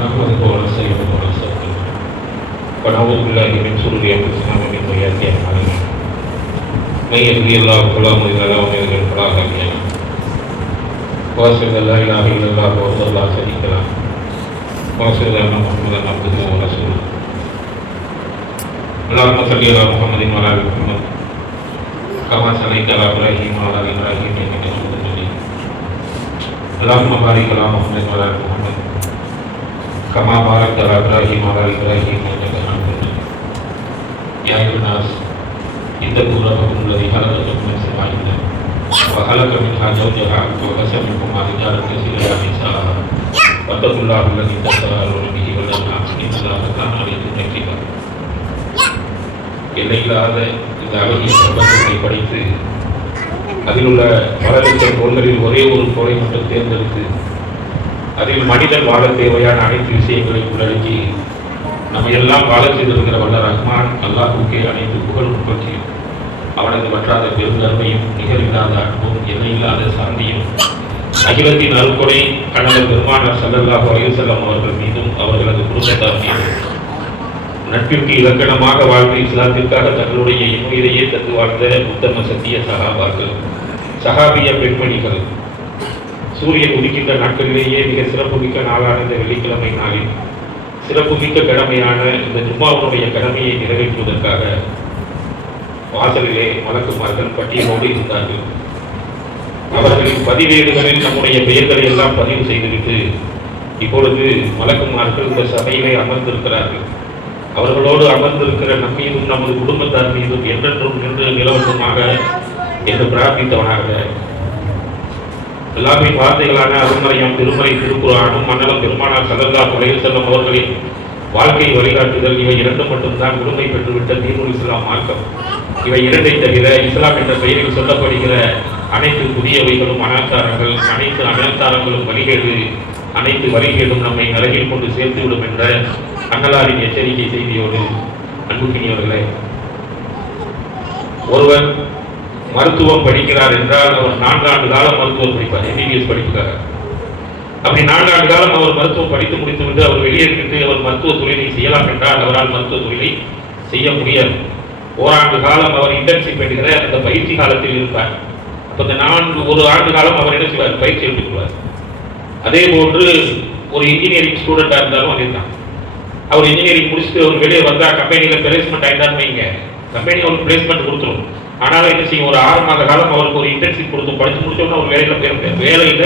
نحمده ونستعينه ونستغفره ونعوذ بالله من شرور انفسنا ومن سيئات اعمالنا من يهده الله فلا مضل له ومن يضلل فلا هادي له واشهد ان لا اله الا الله وحده لا شريك له واشهد ان محمدا عبده ورسوله اللهم صل على محمد وعلى ال محمد كما صليت على ابراهيم وعلى ال ابراهيم انك حميد مجيد اللهم بارك على محمد وعلى ال محمد كما باركت على ابراهيم وعلى ال ابراهيم انك حميد مجيد يا ايها الناس اتقوا ربكم الذي خلقكم من نفس واحده وخلق منها زوجها وبث منهما رجالا كثيرا ونساء واتقوا الله الذي تساءلون به والارحام ان الله كان عليكم رقيبا எல்லையில்லாத இந்த அழகிய பிரபஞ்சத்தை படித்து அதில் உள்ள பல லட்சம் கோள்களில் ஒரே ஒரு கோளை மட்டும் தேர்ந்தெடுத்து அதில் மனிதன் வாழ தேவையான அனைத்து விஷயங்களை உள்ளடக்கி நம்ம எல்லாம் வாழ செய்திருக்கிற வல்ல ரஹ்மான் அல்லாஹுக்கே அனைத்து புகழும் பற்றி அவனது வற்றாத பெருந்தன்மையும் நிகரில்லாத அன்பும் எல்லையில்லாத சாந்தியும் அகிலத்தின் அருள்கொடை கணவர் பெருமானார் ஸல்லல்லாஹு அலைஹி வஸல்லம் அவர்கள் மீதும் அவர்களது குடும்பத்தார் மீதும் நட்பிற்கு இலக்கணமாக வாழ்ந்து இஸ்லாத்திற்காக தங்களுடைய இன்னுயிரையே தந்து வாழ்ந்த உத்தம சத்திய சகாபாக்கள் சகாபிய பெண்மணிகள் சூரியன் உதிக்கின்ற நாட்களிலேயே மிக சிறப்புமிக்க நாளான இந்த வெள்ளிக்கிழமை நாளில் சிறப்புமிக்க கடமையான இந்த ஜும்மாவுடைய கடமையை நிறைவேற்றுவதற்காக வாசலிலே மலக்குமார்கள் பட்டியலோடு இருந்தார்கள். அவர்களின் பதிவேடுகளில் நம்முடைய பெயர்களை எல்லாம் பதிவு செய்துவிட்டு இப்பொழுது மலக்குமார்கள் இந்த சபையிலே அமர்ந்திருக்கிறார்கள். அவர்களோடு அமர்ந்திருக்கிற நம் மீதும் நமது குடும்பத்தார் மீதும் என்றென்றும் நின்று நிலவசமாக என்று பிரார்த்தித்தவனாக எல்லாமே வார்த்தைகளான அருமறையும் திருமறை திருக்குறானும் மன்னலம் பெருமானார் ஸல்லல்லாஹு அலைஹி வஸல்லம் அவர்களின் வாழ்க்கை வழிகாட்டுதல் இவை இரண்டு மட்டும்தான் முழுமை பெற்றுவிட்ட தீனுல் இஸ்லாம் மார்க்கம். இவை இரண்டை தவிர இஸ்லாம் என்ற பெயரில் சொல்லப்படுகிற அனைத்து புதியவைகளும் அனாச்சாரங்கள், அனைத்து அனாச்சாரங்களும் வழிகேடு, அனைத்து வழிகேடும் நம்மை நரகில் கொண்டு சேர்த்துவிடும் என்ற அன்னலாரின் எச்சரிக்கை செய்தியோடு அன்புக்கினியவர்களே, ஒருவர் மருத்துவம் படிக்கிறார் என்றால் அவர் 4 ஆண்டு காலம் மருத்துவம் படிப்பார், எம்பிபிஎஸ் படிப்புக்காக. அப்படி 4 ஆண்டு காலம் அவர் மருத்துவம் படித்து முடித்துவிட்டு அவர் வெளியேறிட்டு அவர் மருத்துவ தொழிலை செய்யலாம் என்றால் அவரால் மருத்துவ தொழிலை செய்ய முடியாது. ஓராண்டு காலம் அவர் இன்டர்ன்ஷிப் என்கிற அந்த பயிற்சி காலத்தில் இருப்பார். அப்போ இந்த 1 ஆண்டு காலம் அவர் என்ன செய்வார்? பயிற்சி எடுத்துக்கொள்வார். அதே போன்று ஒரு இன்ஜினியரிங் ஸ்டூடெண்டாக இருந்தாலும் அதே தான். அவர் இன்ஜினியரிங் முடிச்சுட்டு அவர் வெளியே வந்தால் கம்பெனியில் பிளேஸ்மெண்ட் ஆகிட்டான்னு வைங்க, கம்பெனி அவருக்கு பிளேஸ்மெண்ட் கொடுத்துரும். ஆனாலும் என்ன செய்யும்? ஒரு 6 மாத காலம் அவருக்கு ஒரு இன்டர்ன்ஷிப் கொடுத்து படிச்சு முடிச்சோன்னா ஒரு வேலையில் போயிருப்பார், வேலையில்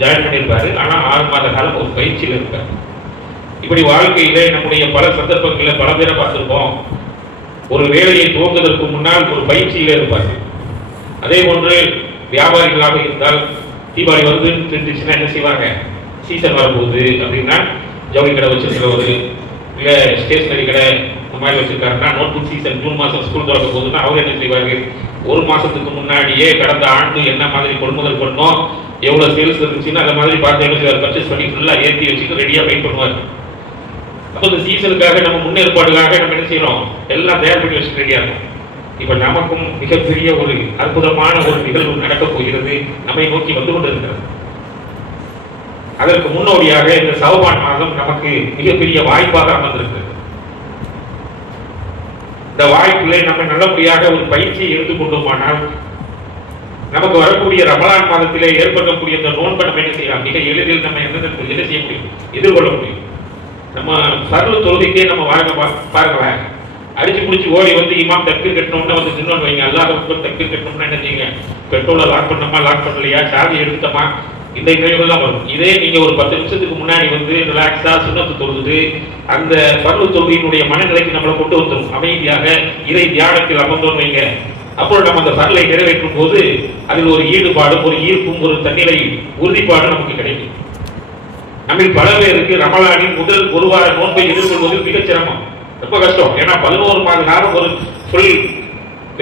ஜாயின் பண்ணியிருப்பாரு. ஆனால் 6 மாத காலம் ஒரு பயிற்சியில் இருப்பார். இப்படி வாழ்க்கையில நம்முடைய பல சந்தர்ப்பங்களில் பல பேரை பார்த்துருப்போம். ஒரு வேலையை துவங்குவதற்கு முன்னால் ஒரு பயிற்சியில் இருப்பார்கள். அதே போன்று வியாபாரிகளாக இருந்தால் தீபாவளி வருதுன்னு தெரிஞ்சிச்சுன்னா என்ன செய்வாங்க? சீசன் வரப்போகுது அப்படின்னா ஜவுளி கடை வச்சிருக்கிறவர் இல்லை ஸ்டேஷனரி கடை இந்த மாதிரி வச்சிருக்காருன்னா நோட்புக் சீசன் ஜூன் மாதம் ஸ்கூல் திறக்க போகுதுன்னா அவர் என்ன செய்வார்கள்? 1 மாதத்துக்கு முன்னாடியே கடந்த ஆண்டு என்ன மாதிரி கொள்முதல் பண்ணோம், எவ்வளோ சேல்ஸ் இருந்துச்சுன்னு அந்த மாதிரி பார்த்து என்ன செய்வார்? பர்ச்சேஸ் பண்ணி ஃபுல்லாக ஏற்றி வச்சுட்டு ரெடியாக வெயிட் பண்ணுவார். அப்போ இந்த சீசனுக்காக நம்ம முன்னேற்பாடுக்காக நம்ம என்ன செய்யறோம்? எல்லாம் தயார் பண்ணி வச்சுட்டு ரெடியாக இருக்கும். இப்போ நமக்கும் மிகப்பெரிய ஒரு அற்புதமான ஒரு நிகழ்வு நடக்கப் போகிறது, நம்மை நோக்கி வந்து கொண்டு இருக்கிறது. அதற்கு முன்னோடியாக இந்த சௌபான் மாதம் நமக்கு மிகப்பெரிய வாய்ப்பாக அமர்ந்திருக்கிறது. இந்த வாய்ப்பிலே நம்ம நல்லபடியாக ஒரு பயிற்சியை எடுத்துக்கொண்டோமானால் நமக்கு வரக்கூடிய ரமலான் மாதத்திலே ஏற்படக்கூடிய இந்த நோன்பை நம்ம என்ன செய்யலாம்? மிக எளிதில் நம்ம என்ன செய்ய முடியும்? எதிர்கொள்ள முடியும். நம்ம சர்வ தொழுகைக்கே நம்ம பாருங்களேன், அடிச்சு பிடிச்சி ஓடி வந்து இமாம் தக்பீர் கட்டணும்னா வந்து சின்னோன்னு வைங்க, அல்லாஹ் அக்பர் தக்பீர் கட்டணும்னா என்ன செய்யுங்க? பெட்ரோலை லாக் பண்ணோமா, லாக் பண்ணலையா, சார்ஜ் எடுத்தோமா, இந்த நிகழ்வுலாம் வரும். இதே நீங்க ஒரு 10 நிமிஷத்துக்கு முன்னாடி வந்து ரிலாக்ஸா சுண்ணத்து தொழுது அந்த பருவ தொழுகையினுடைய மனநிலைக்கு நம்மளை கொண்டு வந்துடும். அமைதியாக இறை தியானத்தில் அமர்ந்தோம் வைங்க, அப்பொழுது நம்ம அந்த பரலை நிறைவேற்றும் போது அதில் ஒரு ஈடுபாடும் ஒரு ஈர்ப்பும் ஒரு தன்னிலை உறுதிப்பாடும் நமக்கு கிடைக்கும். நம்ம பல பேருக்கு ரமலானின் முதல் 1 வார நோன்பை எதிர்கொள்வது மிக சிரமம், ரொம்ப கஷ்டம். ஏன்னா 11 மாத காலம் ஒரு ஃபுல்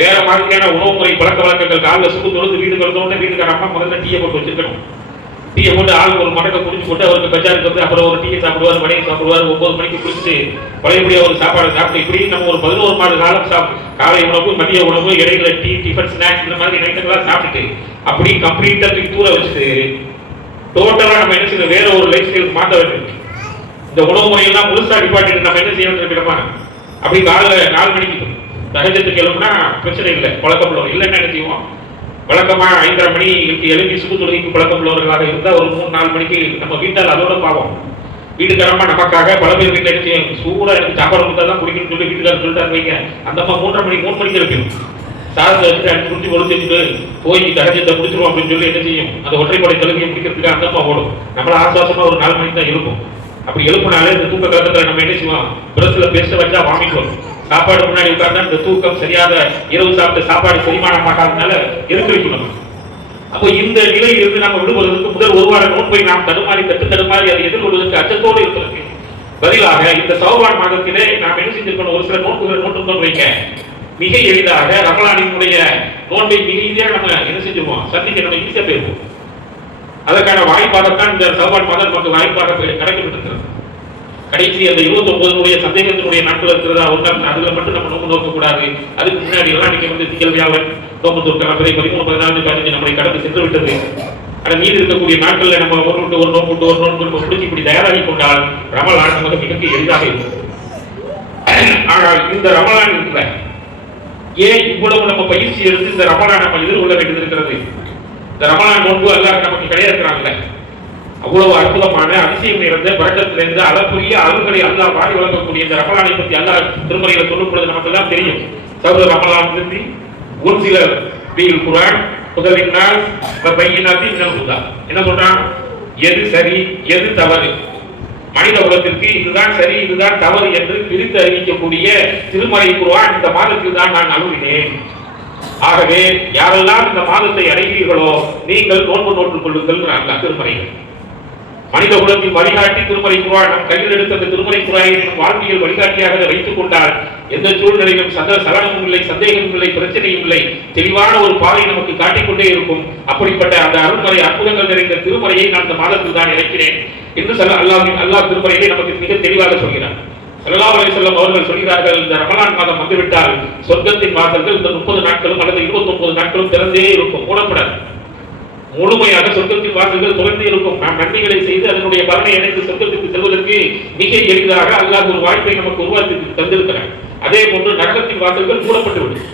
வேற மாதிரியான உணவு முறை பழக்க வழக்கங்கள். காலையில் சுகு தொழுது வீடு கலந்தோடனே வீட்டுக்கார அம்மா முதல்ல டீயை போட்டு வச்சிருக்கணும். டீயை போட்டு ஆளுக்கு ஒரு மடக்கை குடிச்சு போட்டு அவருக்கு பஜாருக்கு வந்து அப்புறம் ஒரு டீயை சாப்பிடுவார், மணிக்கு சாப்பிடுவார், 9 மணிக்கு குடிச்சிட்டு பழையபடியாக ஒரு சாப்பாடு சாப்பிட்டு இப்படி நம்ம ஒரு 11 மாத காலம் காலை உணவு, மதிய உணவு, இடையில டீ, டிஃபன், ஸ்நாக்ஸ் இந்த மாதிரி நைட்டெல்லாம் சாப்பிட்டுட்டு அப்படி கம்ப்ளீட்டாக தூர வச்சுட்டு டோட்டலாக நம்ம என்ன செய்யணும்? வேற ஒரு லைஃப் ஸ்டைலுக்கு மாற்ற வேண்டும். இந்த உணவு முறையெல்லாம் முழுசா டிபார்ட்மெண்ட் நம்ம என்ன செய்யணும் இருக்கிறோமா? அப்படி காலைல 4 மணிக்கு சகஜத்துக்கு எழுப்புனா பிரச்சனை இல்லை, பழக்கம் உள்ளவர் இல்லைன்னா என்ன செய்வோம்? வழக்கமா 5:30 மணிக்கு எழுப்பி சுகு தொழுகைக்கு பழக்கம் உள்ளவர்களாக இருந்தால் ஒரு 3-4 மணிக்கு நம்ம வீட்டால் அதோட பாவம். வீட்டுக்காரமா நமக்காக பல பேர் வீட்டில் என்ன செய்யும்? சூடா எனக்கு சாப்பாடு கொடுத்தா தான் குடிக்கணும்னு சொல்லி வீட்டுக்காரர் சொல்லிட்டாரு வைங்க. அந்த அம்மா 3 மணிக்கு எழுப்பிடும். சாதத்தை வச்சுட்டு 5 குடிச்சு ஒழிச்சுட்டு போய் சகஜத்தை முடிச்சிருவோம் அப்படின்னு சொல்லி என்ன செய்யும்? அந்த ஒற்றைப்படை தொழுகையை முடிக்கிறதுக்கு அந்த அம்மா ஓடும். நம்மள ஆசுவாசமா ஒரு 4 மணிக்கு தான் எழுப்போம். அப்படி எழுப்பினாலே இந்த தூக்க கலக்கத்தில் நம்ம என்ன செய்வோம்? பிரஸ்ல பேச வச்சா வாமிக்குவோம். சாப்பாடு முன்னாடி உட்கார்ந்தா இந்த தூக்கம் சரியாக இரவு சாப்பிட்ட சாப்பாடு செரிமானம் ஆகாதனால இருக்க வைக்கணும். அப்போ இந்த நிலையில் இருந்து நம்ம விடுவதற்கு முதல் 1 வார நோன்பை நாம் தடுமாறி அதை எதிர்கொள்வதற்கு அச்சத்தோடு இருக்கிறது பதிலாக இந்த சௌபான் மாதத்திலே நாம் என்ன செஞ்சிருக்கணும்? ஒரு சில நோன்புகள் வைக்க மிக எளிதாக ரமலானினுடைய நோன்பை மிக ஈஸியாக நம்ம என்ன செஞ்சிருவோம்? சந்திக்க நம்ம ஈஸியா போயிருவோம். அதற்கான வாய்ப்பாகத்தான் இந்த சௌபான் மாதம் நமக்கு வாய்ப்பாக கிடைக்கப்பட்டிருக்கிறது. கடைசி அந்த 29 சந்தேகத்தினுடைய நாட்கள் இருக்கிறதா ஒன்றாம் அதுல மட்டும் நம்ம நோம்பு நோக்கக்கூடாது. அதுக்கு முன்னாடி எல்லாம் நீங்க வந்து திங்கள் வியாழன் நோம்பு தோற்கலாம் 13, 14, 15 நம்மளை கடந்து சென்று விட்டது. ஆனால் மீது இருக்கக்கூடிய நாட்கள்ல நம்ம ஒரு நோம்பு நம்ம பிடிச்சி இப்படி தயாராகி கொண்டால் ரமலான் நமக்கு மிக எளிதாக இருக்கும். ஆனால் இந்த ரமலான் இல்லை, ஏன் இவ்வளவு நம்ம பயிற்சி எடுத்து இந்த ரமலான் நம்ம எதிர்கொள்ள வேண்டியது இருக்கிறது? இந்த ரமலான் நோன்பு எல்லாம் நமக்கு கிடையாதுங்கிறாங்கல்ல, அவ்வளவு அற்புதமான அதிசயம் நிறைந்த பரக்கத்திலிருந்து அளப்புரிய அருள்களை அல்லாஹ் வாரி வழங்கக்கூடிய இந்த ரமலானை பற்றி அல்லாஹ் திருமறையில சொல்லும் பொழுது நமக்கு எல்லாம் தெரியும். சௌர ரமலான் பற்றி உன்சில பீல் குர்ஆன் புதலினால் பையினாத்தி மினல் ஹுதா என்ன சொல்றான்? எது சரி எது தவறு, மனித குலத்திற்கு இதுதான் சரி இதுதான் தவறு என்று பிரித்து அறிவிக்கக்கூடிய திருமறை குர்ஆன் இந்த மாதத்தில் தான் நான் அருளினேன். ஆகவே யாரெல்லாம் இந்த மாதத்தை அடைவீர்களோ நீங்கள் நோன்பு நோட்டுக் கொள்ளுங்கள் அல்லாஹ் திருமறைகள். மனித குலத்தின் வழிகாட்டி திருமறை குர்ஆன் நம் கையில் எடுத்த அந்த திருமறை குர்ஆனை நம் வாழ்க்கையில் வழிகாட்டியாக வைத்துக் கொண்டால் எந்த சூழ்நிலையிலும் சலனமும் இல்லை, சந்தேகமும் இல்லை, பிரச்சனையும் இல்லை, தெளிவான ஒரு பாதை நமக்கு காட்டிக்கொண்டே இருக்கும். அப்படிப்பட்ட அந்த அருள்மறை அற்புதங்கள் நிறைந்த திருமறையை நான் இந்த மாதத்தில் தான் இறக்கிறேன் என்று அல்லாஹ் திருமறையை நமக்கு மிக தெளிவாக சொல்கிறார். ஸல்லல்லாஹு அலைஹி வஸல்லம் அவர்கள் சொல்கிறார்கள், இந்த ரமலான் மாதம் வந்துவிட்டால் சொர்க்கத்தின் வாசல்கள் இந்த 30 நாட்களும் அல்லது 29 நாட்களும் திறந்தே இருக்கும், மூடப்படாது. முழுமையாக சொர்க்கத்தின் வாசல்கள் திறந்தே இருக்கும். நாம் நன்மைகளை செய்து அதனுடைய பலனை அடைந்து சொர்க்கத்திற்கு செல்வதற்கு மிக எளிதாக அல்லாஹ் ஒரு வாய்ப்பை நமக்கு உருவாக்கி தந்திருக்கிறார். அதே போன்று நரகத்தின் வாசல்கள் மூடப்பட்டு விடும்.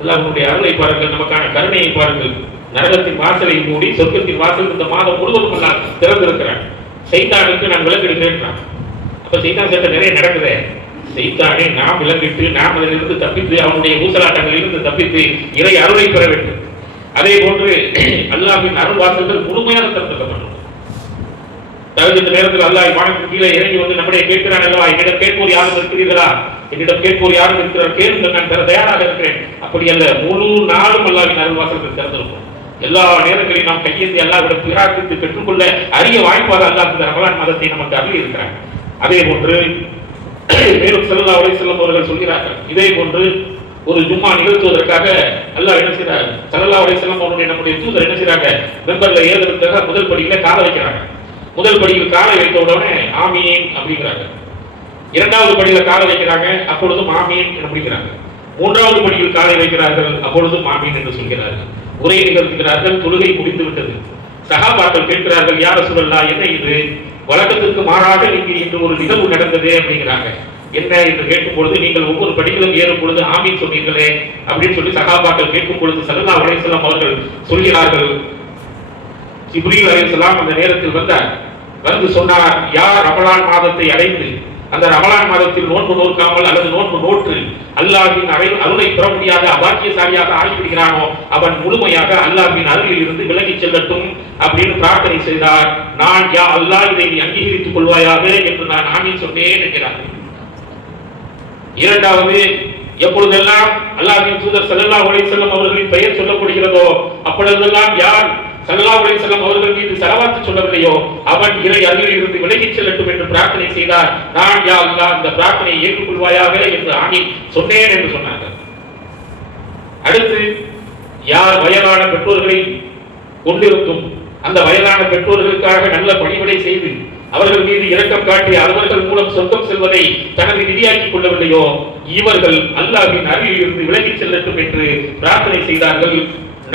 அல்லாஹ்வுடைய அருளை பாருங்கள், நமக்கான கருணையை பாருங்கள். நரகத்தின் வாசலை மூடி சொர்க்கத்தின் வாசல் இந்த மாதம் முழுவதும் அல்லாஹ் திறந்திருக்கிறார். சைத்தானுக்கு நான் விலங்கிடுகிறேன். அப்ப சைத்தான் சட்டம் நிறைய நடக்குது. சைத்தானை நாம் விலங்கிட்டு நாம் அதிலிருந்து தப்பித்து அவனுடைய ஊசலாட்டங்களிலிருந்து தப்பித்து இறை அருளை பெற வேண்டும். அதே போன்று அல்லாஹ்வின் அருள் வாசல்கள் முழுமையாக திறக்கப்படும். இந்த நேரத்தில் அல்லாஹ் வானத்தின் கீழே இறங்கி வந்து நம்முடைய கேட்கிறான் அல்லவா, என்னிடம் கேட்போர் யாரும் இருக்கிறீர்களா, என்னிடம் கேட்போர் யாரும் இருக்கிறார், கேளுங்கள் நான் தர தயாராக இருக்கிறேன். அப்படி அல்ல, முழு நாளும் அல்லாஹ்வின் அருள் வாசல்கள் திறந்திருக்கும். எல்லா நேரங்களையும் நாம் கையேந்தி அல்லாஹ்விடம் பிரார்த்தித்து பெற்றுக்கொள்ள அரிய வாய்ப்பாக அல்லாஹ் இந்த ரமலான் மாதத்தை நமக்கு அருளி இருக்கிறார். அதே போன்று மேலும் ஸல்லல்லாஹு அலைஹி வஸல்லம் அவர்கள் சொல்கிறார்கள், இதே போன்று ஒரு ஜும்மா நிகழ்த்துவதற்காக அல்லாஹ் என்ன செய்றார்? ஸல்லல்லாஹு அலைஹி வஸல்லம் அவருடைய நம்முடைய தூதர் என்ன செய்றாங்க? மெம்பர்ல ஏறுறதுக்காக முதல் படியில காலை வைக்கிறாங்க. முதல் படியில் காலை வைத்த உடனே ஆமீன் அப்படிங்கிறாங்க. இரண்டாவது படியில காலை வைக்கிறாங்க, அப்பொழுதும் ஆமீன் அப்படிங்கிறாங்க. மூன்றாவது படியில் காலை வைக்கிறார்கள், அப்பொழுதும் ஆமீன் என்று சொல்கிறார்கள். உரை நிகழ்த்துகிறார்கள். தொழுகை முடிந்து விட்டது. சஹாபாக்கள் கேட்கிறார்கள், யா ரசூலல்லாஹ், என்ன இது வழக்கத்திற்கு மாறாக இங்கு இன்று ஒரு நிகழ்வு நடந்தது அப்படிங்கிறாங்க. என்ன என்று கேட்கும் பொழுது, நீங்கள் ஒவ்வொரு படியிலும் ஏறும் பொழுது ஆமீன் சொன்னீர்களே அப்படின்னு சொல்லி சஹாபாக்கள் கேட்கும் பொழுது ஸல்லல்லாஹு அலைஹி வஸல்லம் அவர்கள் சொல்கிறார்கள், ஜிப்ரீல் அலைஹிஸ்ஸலாம் அந்த நேரத்தில் வந்தார். வந்து சொன்னார், யார் ரமலான் மாதத்தை அடைந்து அந்த ரமலான் மாதத்தில் நோன்பு நோக்காமல் அல்லது நோன்பு நோற்று அல்லாஹ்வின் அருளை பெற முடியாத அபாக்கியசாலியாக ஆகிவிடுகிறானோ அவன் முழுமையாக அல்லாஹ்வின் அருளில் இருந்து விலகி செல்லட்டும் அப்படின்னு பிரார்த்தனை செய்தார். நான் யா அல்லாஹ், இதை நீ அங்கீகரித்துக் கொள்வாயாக என்று நான் ஆமீன் சொன்னேன் என்கிறார். இரண்டாவது, எப்பொழுதெல்லாம் அல்லாஹ்வின் தூதர் ஸல்லல்லாஹு அலைஹி வஸல்லம் அவர்களின் பெயர் சொல்லப்படுகிறதோ அப்பொழுதெல்லாம் யார் ஸல்லல்லாஹு அலைஹி வஸல்லம் அவர்கள் மீது ஸலவாத் சொல்லவில்லையோ அவன் இறை அருளில் இருந்து விலகிச் செல்லட்டும் என்று பிரார்த்தனை செய்தார். நான் யா அல்லாஹ், இந்த பிரார்த்தனையை ஏற்றுக்கொள்வாயாக என்று ஆமீன் சொன்னேன் என்று சொன்னார்கள். அடுத்து, யார் வயதான பெற்றோர்களை கொண்டிருக்கும் அந்த வயதான பெற்றோர்களுக்காக நல்ல பணிவிடை செய்து அவர்கள் மீது இரக்கம் காட்டி அவர்கள் மூலம் சொர்க்கம் செல்வதை தனது விதியாக்கிக் கொள்ளவில்லையோ இவர்கள் அல்லாஹ்வின் அருளில் இருந்து விலகிச் செல்லட்டும் என்று பிரார்த்தனை செய்தார்கள்.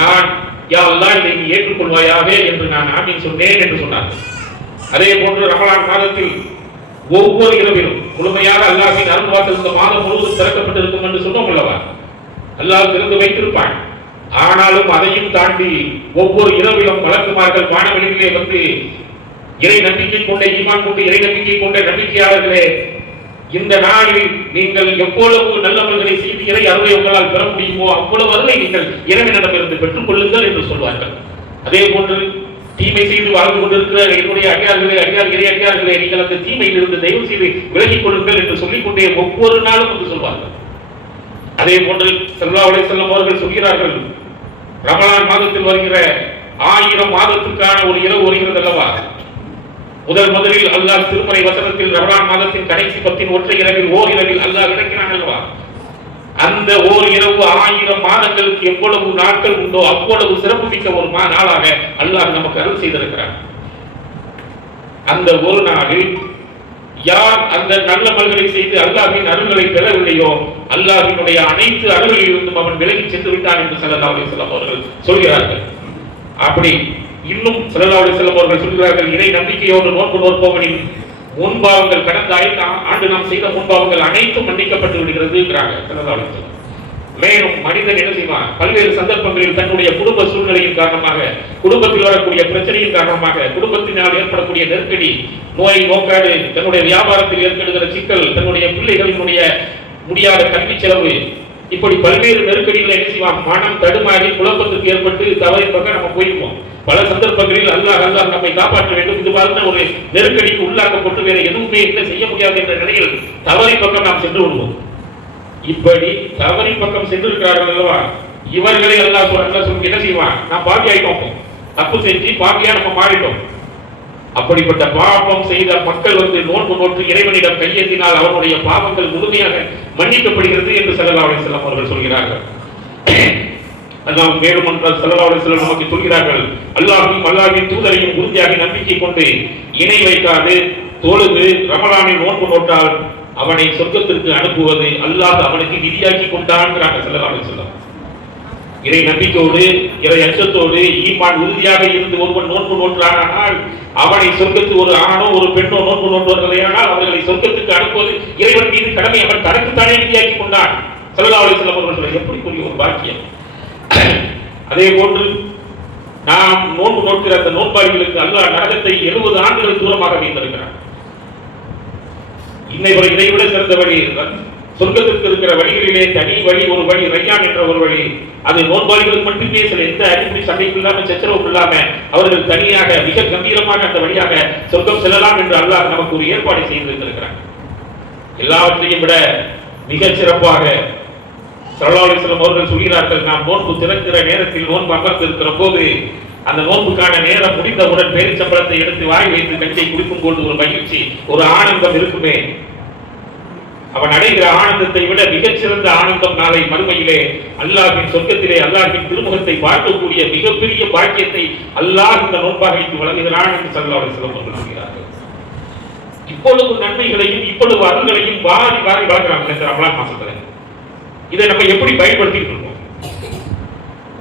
நான் யா அல்லாஹ், இதை நீ ஏற்றுக்கொள்வாயாக என்று நான் ஆமீன் சொன்னேன் என்று சொன்னார்கள். அதே போன்று ரமலான் மாதத்தில் ஒவ்வொரு இரவிலும் முழுமையாக அல்லாஹ்வின் அருள்வாசல் இந்த மாதம் முழுவதும் திறக்கப்பட்டிருக்கும் என்று சொன்னோம் அல்லவா? அல்லாஹ் திறந்து வைத்திருப்பான். ஆனாலும் அதையும் தாண்டி ஒவ்வொரு இரவிலும் வழக்குமார்கள் வானவெளியிலே வந்து இறை நம்பிக்கை கொண்ட ஈமான் கொண்டு இறை நம்பிக்கை கொண்ட நம்பிக்கையாளர்களே, இந்த நாளில் நீங்கள் எவ்வளவு நல்லவர்களை செய்து இறை அருளை உங்களால் பெற முடியுமோ அவ்வளவு அருளை நீங்கள் இறைவனிடமிருந்து பெற்றுக் கொள்ளுங்கள் என்று சொல்வார்கள். அதே போன்று தீமை செய்து வாழ்ந்து கொண்டிருக்கிற என்னுடைய அடியார்களே, இறை அடியார்களே, நீங்கள் அந்த தீமையில் இருந்து தயவு செய்து விலகிக் கொள்ளுங்கள் என்று சொல்லிக்கொண்டே ஒவ்வொரு நாளும் என்று சொல்வார்கள். அதே போன்று ஸல்லல்லாஹு அலைஹி வஸல்லம் அவர்கள் சொல்கிறார்கள், ரமலான் மாதத்தில் வருகிற 1000 மாதத்துக்கான ஒரு இரவு வருகிறது அல்லவா? முதலில் அல்லாஹ் திருமறை வசனத்தில் ரமலான் மாதத்தின் கடைசி 10 ஒற்றை இரவில் ஓர் இரவில் அல்லாஹ் இறக்கிறான் அல்லவா? அந்த ஓர் இரவு 1000 மாதங்களுக்கு எவ்வளவு நாட்கள் உண்டோ அவ்வளவு சிறப்பு மிக்க ஒரு நாளாக அல்லாஹ் நமக்கு அருள் செய்திருக்கிறார். அந்த ஒரு நாளில் யார் அந்த நல்ல மல்களை செய்து அல்லாஹ்வின் அருள்களை பெறவில்லையோ அல்லாஹ்வினுடைய அனைத்து அருள்களிலிருந்தும் அவன் விலகி சென்று விட்டான் என்று ஸல்லல்லாஹு அலைஹி வஸல்லம் அவர்கள் சொல்கிறார்கள். அப்படி இன்னும் ஸல்லல்லாஹு அலைஹி வஸல்லம் அவர்கள் சொல்கிறார்கள், இறை நம்பிக்கையோடு நோன்பு நோற்பவனின் முன்பாவங்கள் கடந்த ஆண்டு நாம் செய்த முன்பாவங்கள் அனைத்தும் மன்னிக்கப்பட்டு விடுகிறது என்கிறாங்க ஸல்லல்லாஹு அலைஹி வஸல்லம். மேலும் மனிதன் என்ன செய்வான்? பல்வேறு சந்தர்ப்பங்களில் தன்னுடைய குடும்ப சூழ்நிலையின் காரணமாக, குடும்பத்தில் வரக்கூடிய பிரச்சனையின் காரணமாக, குடும்பத்தினால் ஏற்படக்கூடிய நெருக்கடி, நோய் நோக்காடு, தன்னுடைய வியாபாரத்தில் ஏற்படுகிற சிக்கல், தன்னுடைய பிள்ளைகளினுடைய முடியாத கல்வி செலவு, இப்படி பல்வேறு நெருக்கடிகளை என்ன செய்வான்? மனம் தடுமாறி குழப்பத்துக்கு ஏற்பட்டு தவறின் பக்கம் நம்ம போயிருப்போம். பல சந்தர்ப்பங்களில் அல்லாஹ் நம்மை காப்பாற்ற வேண்டும், இது பார்த்த ஒரு நெருக்கடிக்கு உள்ளாக்கப்பட்டு வேற எதுவுமே என்ன செய்ய முடியாது என்ற நிலையில் தவறின் பக்கம் நாம் சென்று விடுவோம். இப்படி தவறின் பக்கம் சென்றிருக்கிறார்கள் அல்லவா? இவர்களை அல்லாஹ் சொல்லி என்ன செய்வான்? நாம் பாக்கி ஆயிட்டோம், தப்பு செஞ்சு பாக்கியா நம்ம மாறிட்டோம். அப்படிப்பட்ட பாவம் செய்த மக்கள் வந்து நோன்பு நோற்று இறைவனிடம் கையேந்தினால் அவருடைய பாவங்கள் முழுமையாக மன்னிக்கப்படுகிறது என்று ஸல்லல்லாஹு அலைஹி வஸல்லம் அவர்கள் சொல்கிறார்கள். அல்லாஹ் மேலும் ஒன்றால் ஸல்லல்லாஹு அலைஹி வஸல்லம் நமக்கு சொல்கிறார்கள், அல்லாஹ்வின் தூதரையும் உறுதியாக நம்பிக்கை கொண்டு இணை வைக்காது தொழுது ரமலானில் நோன்பு நோட்டால் அவனை சொர்க்கத்திற்கு அனுப்புவது அல்லாஹ் அவனுக்கு விதியாக்கி கொண்டான் ஸல்லல்லாஹு அலைஹி வஸல்லம். இறை நம்பிக்கையோடு இறை அச்சத்தோடு ஈமான் உறுதியாக இருந்து ஒருவன் நோன்பு நோற்றானால் அவனை சொர்க்கத்துக்கு, ஒரு ஆணோ ஒரு பெண்ணோ நோன்பு நோற்றுவார்களேயானால் அவர்களை சொர்க்கத்துக்கு அனுப்புவது இறைவன் மீது கடமை அவன் தனக்குத்தானே விதியாக்கி கொண்டான் ஸல்லல்லாஹு அலைஹி வஸல்லம் அவர்கள். எப்படி கூடிய ஒரு பாக்கியம்! அதே போன்று நாம் நோன்பு நோக்கிற அந்த நோன்பாளிகளுக்கு அல்லாஹ் நரகத்தை 70 ஆண்டுகள் தூரமாக வைத்திருக்கிறார். இதை விட சிறந்த வழி சொர்க்கத்திற்கு இருக்கிற வழிகளிலே தனி வழி, ஒரு வழி ரையான் என்ற ஒரு வழி. அது நோன்பாளிகளுக்கு மட்டுமே சில எந்த அடிப்படை சண்டைக்கு இல்லாம சச்சரவு இல்லாம அவர்கள் தனியாக மிக கம்பீரமாக அந்த வழியாக சொர்க்கம் செல்லலாம் என்று அல்லாஹ் நமக்கு ஒரு ஏற்பாடு செய்திருக்கிறார். எல்லாவற்றையும் விட மிகச் சிறப்பாக ஸல்லல்லாஹு அலைஹி வஸல்லம் அவர்கள் சொல்கிறார்கள், நாம் நோன்பு திறக்கிற நேரத்தில் நோன்பு அமர்ந்து இருக்கிற போது அந்த நோன்புக்கான நேரம் முடிந்தவுடன் பேரிச்சம்பழத்தை எடுத்து வாய் வைத்து கஞ்சை குடிக்கும் போது ஒரு மகிழ்ச்சி, ஒரு ஆனந்தம் இருக்குமே, அவன் அடைகிற ஆனந்தத்தை விட மிகச்சிறந்த ஆனந்தம் நாளை மறுமையிலே அல்லாஹ்வின் சொர்க்கத்திலே அல்லாஹ்வின் திருமுகத்தை பார்க்கக்கூடிய மிகப்பெரிய பாக்கியத்தை அல்லாஹ் இந்த நோன்பாக வைத்து வழங்குகிறான் என்று ஸல்லல்லாஹு அலைஹி வஸல்லம் அவர்கள் சொல்கிறார்கள். இப்பொழுது நன்மைகளையும் இப்பொழுது அருள்களையும் வாரி வாரி வழங்குறாங்க இந்த ரமலான் மாசத்துல. இதை நம்ம எப்படி பயன்படுத்திட்டு இருக்கோம்?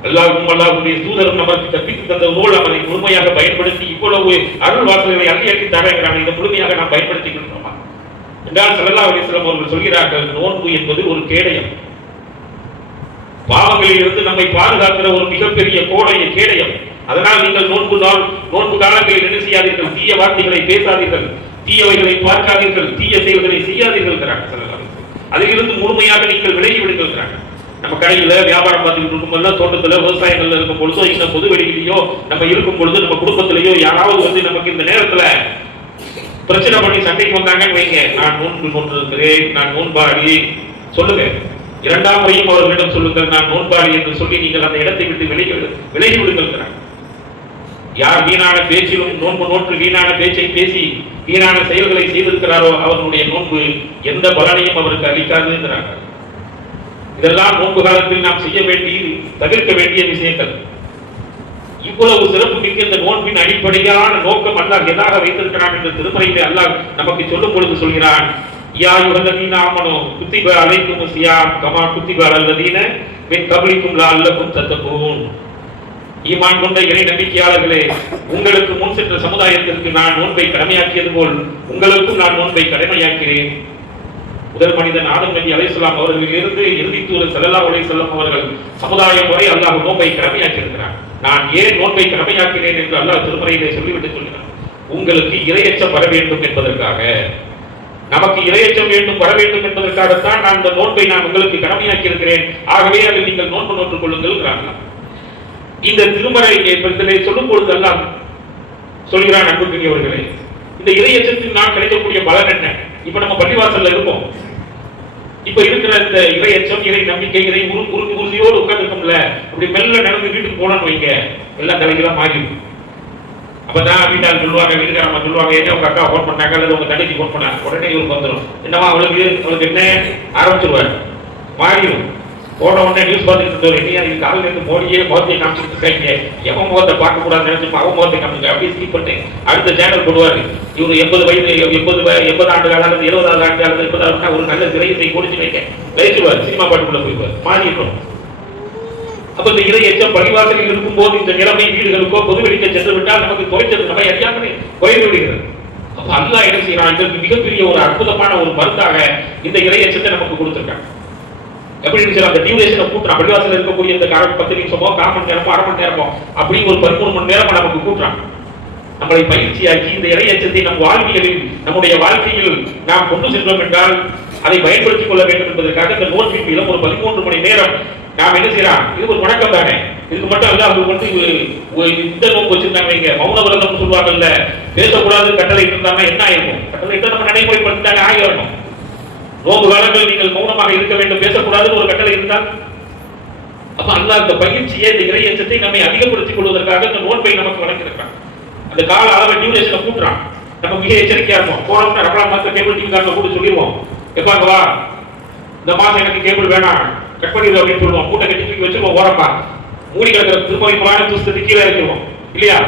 அல்லாஹ்வுடைய தூதரும் நமக்கு கற்பித்து தந்த நூல் அதை முழுமையாக பயன்படுத்தி இவ்வளவு அருள் வாசல்களை அள்ளி அள்ளி தரங்கிறாங்க. இதை முழுமையாக நாம் பயன்படுத்திக்கிட்டோமா என்றால் ஸல்லல்லாஹு அலைஹி வஸல்லம் அவர்கள் சொல்கிறார்கள், நோன்பு என்பது ஒரு கேடயம், பாவங்களில் இருந்து நம்மை பாதுகாக்கிற ஒரு மிகப்பெரிய கேடயம். அதனால் நீங்கள் நோன்பு காலங்களில் என்ன செய்யாதீர்கள்? தீய வார்த்தைகளை பேசாதீர்கள், தீயவைகளை பார்க்காதீர்கள், தீய செயல்களை செய்யாதீர்கள். அதிலிருந்து முழுமையாக நீங்கள் விலகி விடுங்கள். நம்ம கடையில வியாபாரம் பார்த்துக்கிட்டு இருக்கும் போது, தோட்டத்துல விவசாயங்கள்ல இருக்கும் பொழுதோ, இந்த பொது வெளியிலேயோ நம்ம இருக்கும் பொழுது, நம்ம குடும்பத்திலேயோ யாராவது வந்து நமக்கு இந்த நேரத்துல பிரச்சனை பண்ணி சண்டைக்கு வந்தாங்கன்னு வைங்க, நான் நோன்பு நோற்றிருக்கிறேன், நான் நோன்பாளி சொல்லுங்க. 2ஆம் முறையும் அவர்களிடம் சொல்லுங்கள், நான் நோன்பாளி என்று சொல்லி நீங்கள் அந்த இடத்தை விட்டு விலகி விடுங்கள். யார் வீணான பேச்சிலும் நோன்பு நோற்று வீணான பேச்சை பேசி வீணான செயல்களை செய்திருக்கிறாரோ அவர்களுடைய நோன்பு எந்த பலனையும் அவருக்கு அளிக்காதுங்கிறாங்க. இதெல்லாம் நோன்பு காலத்தில் நாம் செய்ய வேண்டிய தவிர்க்க வேண்டிய விஷயங்கள். இவ்வளவு சிறப்பு மிக்க இந்த நோன்பின் அடிப்படையான நோக்கம் அல்லாஹ் எதாக வைத்திருக்கிறான் என்று திருமறையிலே அல்லாஹ் நமக்கு சொல்லும் பொழுது சொல்கிறான், யா அய்யுஹல்லதீன ஆமனூ குத்திப அலைக்குமுஸ் ஸியாம் கமா குத்திப அலல்லதீன மின் கப்லிக்கும் லஅல்லக்கும் தத்தகூன். ஈமான் கொண்ட இறை நம்பிக்கையாளர்களே, உங்களுக்கு முன் சென்ற சமுதாயத்திற்கு நான் நோன்பை கடமையாக்கியது போல் உங்களுக்கும் நான் நோன்பை கடமையாக்கிறேன். முதல் மனிதன் ஆதம் நபி அலைஹிஸ்ஸலாம் அவர்களிலிருந்து இறுதி தூதர் ஸல்லல்லாஹு அலைஹி வஸல்லம் அவர்கள் சமுதாயம் வரை அல்லாஹ் நோன்பை கடமையாக்கி இருக்கிறார். நான் ஏன் நோன்பை கடமையாக்கினேன் என்று அல்லாஹ் திருமறையிலே சொல்லிவிட்டு சொல்கிறார், உங்களுக்கு இறையச்சம் வர வேண்டும் என்பதற்காக, நமக்கு இறையச்சம் வேண்டும் வர வேண்டும் என்பதற்காகத்தான் நான் இந்த நோன்பை நான் உங்களுக்கு கடமையாக்கி இருக்கிறேன். ஆகவே அதில் நீங்கள் நோன்பு நோற்றுக் கொள்ளுங்கள். இந்த திருமறை சொல்லும் பொழுது எல்லாம் சொல்கிறான், அன்புக்குரியவர்களே, இந்த இறையச்சத்தில் நான் கிடைக்கக்கூடிய பலன் என்ன? இப்ப நம்ம பள்ளிவாசல்ல இருக்கோம். இப்ப இருக்கிற இந்த இறையச்சம், இறை நம்பிக்கை, இறை உறுதியோடு உட்கார்ந்துருக்கோம்ல, அப்படி மெல்ல நடந்து வீட்டுக்கு போனோம்னு வைங்க, எல்லாம் தலைகளாக மாறிடும். அப்பதான் வீட்டால் சொல்லுவாங்க, வீட்டுக்காரமா சொல்லுவாங்க, என்ன உங்க அக்கா போன் பண்ணாங்க அல்லது உங்க தண்ணிக்கு போன் பண்ணாங்க, உடனே இவருக்கு வந்துடும், என்னவா அவளுக்கு என்ன ஆரம்பிச்சிருவாரு, மாறிடும். போன உடனே நியூஸ் பார்த்துட்டு இல்லையா, இது காலையில இருந்து மோடியே முகத்தை காமிச்சுட்டு இருக்காங்க, எவன் முகத்தை பார்க்க கூடாது நினைச்சு அவன் முகத்தை காமிச்சு அப்படி ஸ்கிப் பண்ணி அடுத்த சேனல் போடுவாரு. இவரு 80 வயது 80 ஆண்டு காலம் 70 ஆண்டு காலம் 80 ஆண்டு ஒரு நல்ல திரையத்தை கொடுத்து வைக்க வயசுவார், சினிமா பாட்டுக்குள்ள போய்வார், மாறிடும். அப்ப இந்த இறை எச்சம் பள்ளிவாசலில் இருக்கும் போது இந்த நிலைமை வீடுகளுக்கோ பொதுவெளிக்க சென்று விட்டால் நமக்கு குறைச்சது நம்ம அறியாமலே குறைந்து விடுகிறது. அப்ப அல்லாஹ் என்ன செய்யறான், இதற்கு மிகப்பெரிய ஒரு அற்புதமான ஒரு மருந்தாக இந்த இறை எச்சத்தை நமக்கு கொடுத்திருக்காங்க. எப்படி இருந்துச்சு அந்த டியூரேஷனை கூட்டுறான், பள்ளிவாசல் இருக்கக்கூடிய இந்த 10 நிமிஷமோ 1/4 மணி நேரமோ 1/2 மணி நேரமோ அப்படி ஒரு 13 மணி நேரம் நமக்கு கூட்டுறான். நம்மளை பயிற்சியாக்கி இந்த இறை எச்சத்தை நம் வாழ்வியலில் நம்முடைய வாழ்க்கையில் நாம் கொண்டு சென்றோம் என்றால் அதை பயன்படுத்திக் கொள்ள வேண்டும் என்பதற்காக இந்த நோன்பின் மீதும் ஒரு 13 மணி நேரம் நாம் என்ன செய்யலாம், இது ஒரு வணக்கம் தானே. இதுக்கு மட்டும் அல்ல, அவங்க வந்து இந்த நோன்பு வச்சிருந்தாங்க, மௌன விரதம் சொல்லுவாங்கல்ல, பேசக்கூடாது கட்டளை இருந்தாங்க, என்ன ஆயிருக்கும், கட்டளை நம்ம நடைமுறைப்படுத்திட்டாங்க ஆகிடணும். நோன்பு காலங்களில் நீங்கள் மௌனமாக இருக்க வேண்டும், பேசக்கூடாதுன்னு ஒரு கட்டளை இருந்தால், அப்ப அல்லாஹ் இந்த பயிற்சியை, இந்த இறை எச்சத்தை நம்மை அதிகப்படுத்திக் கொள்வதற்காக இந்த நோன்பை நமக்கு வழங்கியிருக்கான். அந்த கால அளவை டியூரேஷனை கூட்டுறான். நம்ம மிக எச்சரிக்கையா இருக்கும். போனோம்னா ரமலான் மாசம் கேபிள் டிவி காரங்க கூட சொல்லிடுவோம், எப்பாங்க வா இந்த மாசம் எனக்கு கேபிள் வேணாம், கட் பண்ணிடு அப்படின்னு சொல்லுவோம். கூட்ட கட்டி தூக்கி வச்சிருவோம், ஓரப்பா மூடி கிடக்கிற திருப்பதி புராண புஸ்தகத்தை கீழே இறக்கிடுவோம் இல்லையா.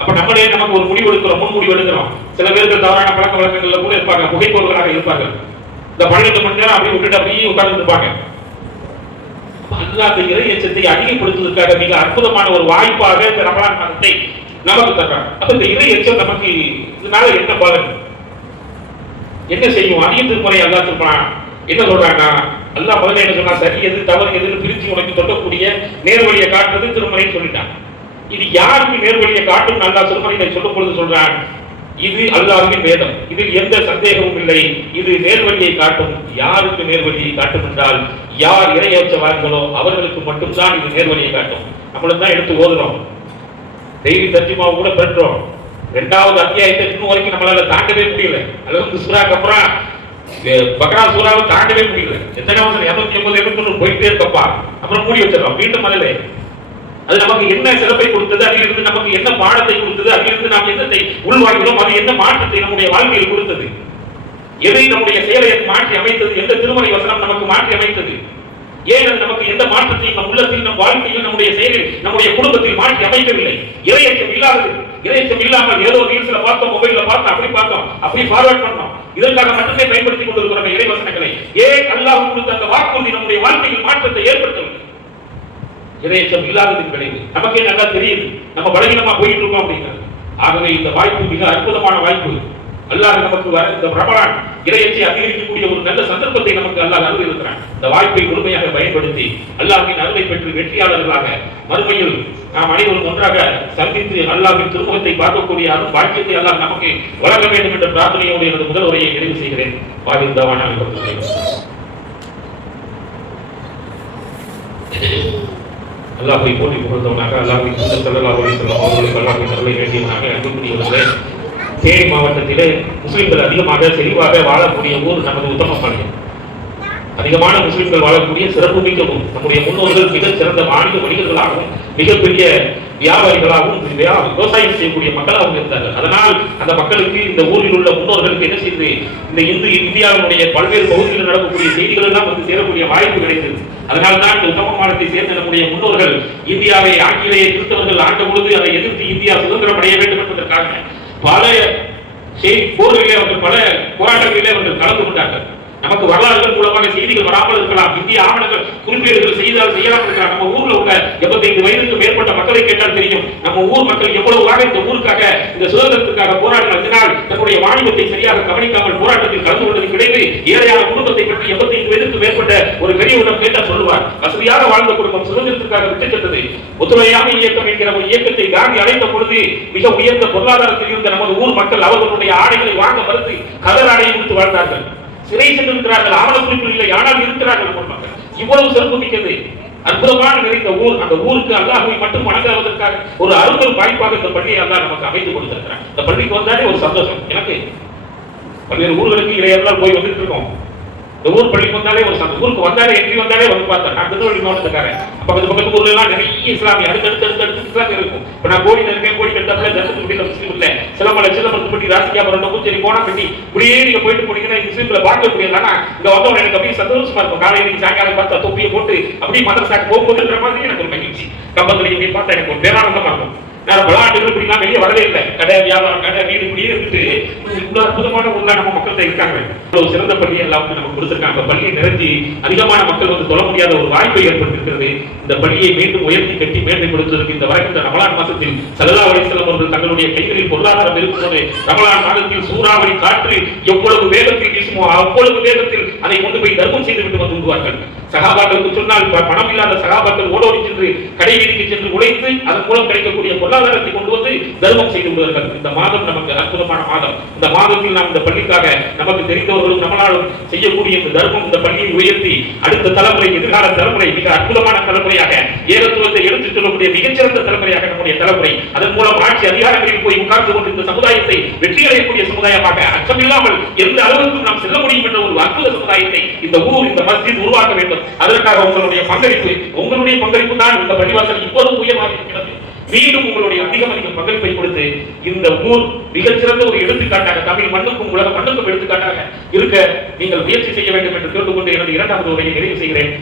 அப்ப நம்மளே நமக்கு ஒரு முடிவு எடுக்கிறோம், முன் முடிவு எடுக்கிறோம். சில பேருக்கு தவறான பழக்க வழக்கங்கள்ல கூட இருப்பாங்க, புகைப்பொருள்களாக இருப்பார்கள். இந்த 12 மணி நேரம் அப்படியே விட்டுட்டு அப்படியே உட்கார்ந்து இருப்பாங்க. அல்லாஹ் இறை எச்சத்தை அதிகப்படுத்துவதற்காக மிக அற்புதமான ஒரு வாய்ப்பாக இந்த ரமலான் மாதத்தை நமக்கு தர்றாங்க. அப்ப இந்த இறை எச்சம் நமக்கு இதனால என்ன பலன், என்ன செய்யும்? அதிக திருமுறை அல்லாஹ் சொல்றான், என்ன சொல்றாங்க, அல்லாஹ் முதல்ல என்ன சொன்னா, சரி எது தவறு எதுன்னு பிரிச்சு உனக்கு சொல்லக்கூடிய நேர்வழியை காட்டுறது திருமறைன்னு சொல்லிட்டான். இது யாருக்கு நேர்வழியை காட்டும் அல்லாஹ் திருமறையை சொல்லும் பொழுது சொல்றான், இது அல்லாஹ்வின் வேதம், இதில் எந்த சந்தேகமும் இல்லை, இது நேர்வழியை காட்டும். யாருக்கு நேர்வழியை காட்டும் என்றால், யார் இறையச்சவார்களோ அவர்களுக்கு மட்டும்தான் இது நேர்வழியை காட்டும். நம்மளும் தான் எடுத்து ஓதுறோம், டெய்லி தர்ஜுமாவை கூட பெற்றோம். 2வது அத்தியாயத்தை இன்னும் வரைக்கும் நம்மளால தாண்டவே முடியல. அது சூராக்கு அப்புறம் பக்ரா சூறாவை தாண்டவே முடியல. எத்தனை வருஷம் 280 290 போயிட்டே இருக்கப்பா, அப்புறம் மூடி வச்சிடறோம் மீண்டும் அதில். அது நமக்கு என்ன சிறப்பை கொடுத்தது, அதிலிருந்து நமக்கு என்ன பாடத்தை கொடுத்தது, அதிலிருந்து நாம் என்னத்தை உள்வாங்கினோம், அது என்ன மாற்றத்தை நம்முடைய வாழ்க்கையில் கொடுத்தது, எதை நம்முடைய செயலை மாற்றி அமைத்தது, எந்த திருமறை வசனம் நமக்கு மாற்றி அமைத்தது, ஏன் அது நமக்கு எந்த மாற்றத்தையும் நம் உள்ளத்தில், நம் வாழ்க்கையில், நம்முடைய செயலில், நம்முடைய குடும்பத்தில் மாற்றி அமைக்கவில்லை. இறையச்சம் இல்லாதது, இறையச்சம் இல்லாமல் ஏதோ ரீல்ஸ்ல பார்த்தோம், மொபைல்ல பார்த்தோம், அப்படி பார்த்தோம், அப்படி ஃபார்வர்ட் பண்ணோம், இதற்காக மட்டுமே பயன்படுத்திக் கொண்டிருக்கிற இறை வசனங்களை ஏன் அல்லாஹ் கொடுத்த அந்த வாக்குறுதி நம்முடைய வாழ்க்கையில் மாற்றத்தை ஏற்படுத்தவில்லை? இறையச்சம் இல்லாததின் விளைவு நமக்கே நல்லா தெரியுது, நம்ம பலகீனமா போயிட்டு இருக்கோம் அப்படிங்கிறது. ஆகவே இந்த வாய்ப்பு மிக அற்புதமான வாய்ப்பு. அல்லாஹ் நமக்கு இந்த ரமலான் இறையச்சை அதிகரிக்கக்கூடிய ஒரு நல்ல சந்தர்ப்பத்தை நமக்கு அல்லாஹ் அருள் இருக்கிறான். இந்த வாய்ப்பை முழுமையாக பயன்படுத்தி அல்லாஹ்வின் அருளை பெற்று வெற்றியாளர்களாக மறுமையில் நாம் அனைவரும் ஒன்றாக சந்தித்து அல்லாஹ்வின் திருமுகத்தை பார்க்கக்கூடிய அருள் பாக்கியத்தை அல்லாஹ் நமக்கு வழங்க வேண்டும் என்ற பிரார்த்தனையோடு எனது முதல் உரையை நிறைவு செய்கிறேன். பாகிர்தாவான அல்லாஹ்வை போற்றி புகழ்ந்தவனாக, அல்லாஹ்வின் தூதர் ஸல்லல்லாஹு அலைஹி வஸல்லம் அவர்களுக்கு அல்லாஹ்வின் அருளை வேண்டியவனாக, அன்புக்குரியவர்களே, தேனி மாவட்டத்திலே முஸ்லிம்கள் அதிகமாக செறிவாக வாழக்கூடிய ஊர் நமது உத்தமபாளையம். அதிகமான முஸ்லிம்கள் வாழக்கூடிய சிறப்பு மிக்க ஊர். நம்முடைய முன்னோர்கள் மிகச் சிறந்த வாணிக வணிகர்களாகவும் மிகப்பெரிய வியாபாரிகளாகவும் விவசாயம் செய்யக்கூடிய மக்களாகவும் இருந்தார்கள். அதனால் அந்த மக்களுக்கு, இந்த ஊரில் உள்ள முன்னோர்களுக்கு என்ன செய்து, இந்த இந்தியாவினுடைய பல்வேறு பகுதிகளில் நடக்கக்கூடிய செய்திகள் எல்லாம் வந்து சேரக்கூடிய வாய்ப்பு கிடைத்தது. அதனால்தான் இந்த உத்தமபாளையத்தை சேர்ந்த நம்முடைய முன்னோர்கள் இந்தியாவை ஆங்கிலேய கிறிஸ்தவர்கள் ஆண்ட பொழுது அதை எதிர்த்து இந்தியா சுதந்திரம் அடைய வேண்டும் என்பதற்காக பல போர்களிலே அவர்கள், பல போராட்டங்களிலே அவர்கள் கலந்து கொண்டார்கள். நமக்கு வரலாறுகள் மூலமாக செய்திகள் வராமல் இருக்கலாம், இந்திய ஆவணங்கள் குறிப்பீடுகள் செய்யலாம் இருக்கலாம். நம்ம ஊர்ல உள்ள 75 வயதுக்கு மேற்பட்ட மக்களை கேட்டால் தெரியும் நம்ம ஊர் மக்கள் எவ்வளவு இந்த ஊருக்காக இந்த சுதந்திரத்துக்காக போராடினால் தன்னுடைய வாணிபத்தை சரியாக கவனிக்காமல் போராட்டத்தில் கலந்து கொண்டது கிடையாது. ஏழையான குடும்பத்தை பற்றி 75 வயதுக்கு மேற்பட்ட ஒரு பெரியவரிடம் கேட்டால் சொல்லுவார், வசதியாக வாழ்ந்த குடும்பம் சுதந்திரத்திற்காக விட்டுச் சென்றது. ஒத்துழையாமை இயக்கம் என்கிற ஒரு இயக்கத்தை காந்தி அழைத்த பொழுது மிக உயர்ந்த பொருளாதாரத்தில் இருந்த நமது ஊர் மக்கள் அவர்களுடைய ஆடைகளை வாங்க மறுத்து கதர் ஆடையை கொடுத்து வாழ்ந்தார்கள். சிறை சென்றிருக்கிறார்கள், ஆவணக்குறிப்பில் இல்லை, ஆனால் இருக்கிறார்கள் மக்கள். இவ்வளவு சிறப்பு மிக்கது அற்புதமான நிறைந்த ஊர். அந்த ஊருக்கு அல்லாஹ்வை மட்டும் வணங்குவதற்காக ஒரு அருள் வாய்ப்பாக இந்த பள்ளியை அல்லாஹ் நமக்கு அமைத்து கொடுத்திருக்கிறார். இந்த பள்ளிக்கு வந்தாலே ஒரு சந்தோஷம். எனக்கு பல்வேறு ஊர்களுக்கு இடையெல்லாம் போய் வந்துட்டு இருக்கோம். இந்த ஊர் பள்ளிக்கு வந்தாலே ஒரு ஊருக்கு வந்தாலே என்ட்ரி வந்தாலே வந்து பார்த்தேன். நான் திருநெல்வேலி மாவட்டத்துக்காரன். பக்கத்து ஊர்ல எல்லாம் நிறைய இஸ்லாமிய அடுத்தடுத்து இஸ்லாமிய இருக்கும். இப்ப நான் கோடியில் இருக்கேன், கோடி கட்டத்துல தர்மத்துப்பட்டியில முஸ்லீம் இல்ல, சிலம்பரத்துப்பட்டி, ராசிகாபுரம், பூச்சேரி, கோணப்பட்டி இப்படியே நீங்க போயிட்டு போனீங்கன்னா முஸ்லீம்ல பார்க்க முடியாது. ஆனா இங்க வந்தவங்க எனக்கு அப்படியே சந்தோஷமா இருக்கும். காலையில சாயங்காலம் பார்த்தா தொப்பியை போட்டு அப்படியே மதரசாக்கு போகும்போதுன்ற மாதிரி எனக்கு ஒரு மகிழ்ச்சி. கம்பத்துல இப்படி பார்த்தா எனக்கு ஒரு பேரானந்தமா இருக்கும். நான் விளையாட்டுகள் இப்படிலாம் வெளியே வரவே இல்லை. கடை வியாபாரம், கடை வீடு இப்படியே இருந்துட்டு இவ்வளவு அற்புதமான ஊர்ல நம்ம மக்கள்கிட்ட இருக்காங்க. இவ்வளவு சிறந்த பள்ளியை எல்லாம் நமக்கு கொடுத்திருக்காங்க. பள்ளியை நிரம்பி அதிகமான மக்கள் வந்து சொல்ல முடியாத ஒரு வாய்ப்பை ஏற்பட்டிருக்கிறது. இந்த பள்ளியை மீண்டும் உயர்த்தி கட்டி மேன்மைப்படுத்துவதற்கு இந்த வருகின்ற ரமலான் மாதத்தில் ஸல்லல்லாஹு அலைஹி வஸல்லம் அவர்கள் தங்களுடைய கைகளில் பொருளாதாரம் இருக்கும்போது ரமலான் மாதத்தில் சூறாவளி காற்று எவ்வளவு வேகத்தில் வீசுமோ அவ்வளவு வேகத்தில் அதை கொண்டு போய் தர்மம் செய்துவிட்டு வந்து விடுவார்கள். சகாபாக்களுக்கு சொன்னால் பணம் இல்லாத சகாபாக்கள் ஓடோடி சென்று கடை வீதிக்கு சென்று உழைத்து அதன் மூலம் கிடைக்கக்கூடிய பொருளாதாரத்தை கொண்டு வந்து தர்மம் செய்து விடுவார்கள். இந்த மாதம் நமக்கு அற்புதமான மாதம். இந்த மாதத்தில் நாம் இந்த பள்ளிக்காக நமக்கு தெரிந்தவர்களும் நம்மளாலும் செய்யக்கூடிய இந்த தர்மம் இந்த பள்ளியை உயர்த்தி அடுத்த தலைமுறை, எதிர்கால தலைமுறை மிக அற்புதமான தலைமுறையாக, ஏகத்துவத்தை எடுத்துச் சொல்லக்கூடிய மிகச்சிறந்த தலைமுறையாக நம்முடைய தலைமுறை, அதன் மூலம் ஆட்சி அதிகாரங்களில் போய் உட்கார்ந்து கொண்டு இந்த சமுதாயத்தை வெற்றி அடையக்கூடிய சமுதாயமாக அச்சமில்லாமல் எந்த அளவுக்கு நாம் செல்ல முடியும் என்ற ஒரு அற்புத சமுதாயத்தை இந்த ஊர், இந்த மஸ்ஜித் உருவாக்க வேண்டும். அதற்காக உங்களுடைய பங்களிப்பு தான் இந்த பள்ளிவாசல் இப்போதும் உயர்வாக இருக்கிறது. மீண்டும் உங்களுடைய அதிக பங்களிப்பை கொடுத்து இந்த ஊர் மிகச்சிறந்த ஒரு எடுத்துக்காட்டாக தமிழ் மண்ணுக்கும் உலக மண்ணுக்கும் எடுத்துக்காட்டாக இருக்க நீங்கள் முயற்சி செய்ய வேண்டும் என்று கேட்டுக்கொண்டு எனது இரண்டாவது உரையை நிறைவு செய்கிறேன்.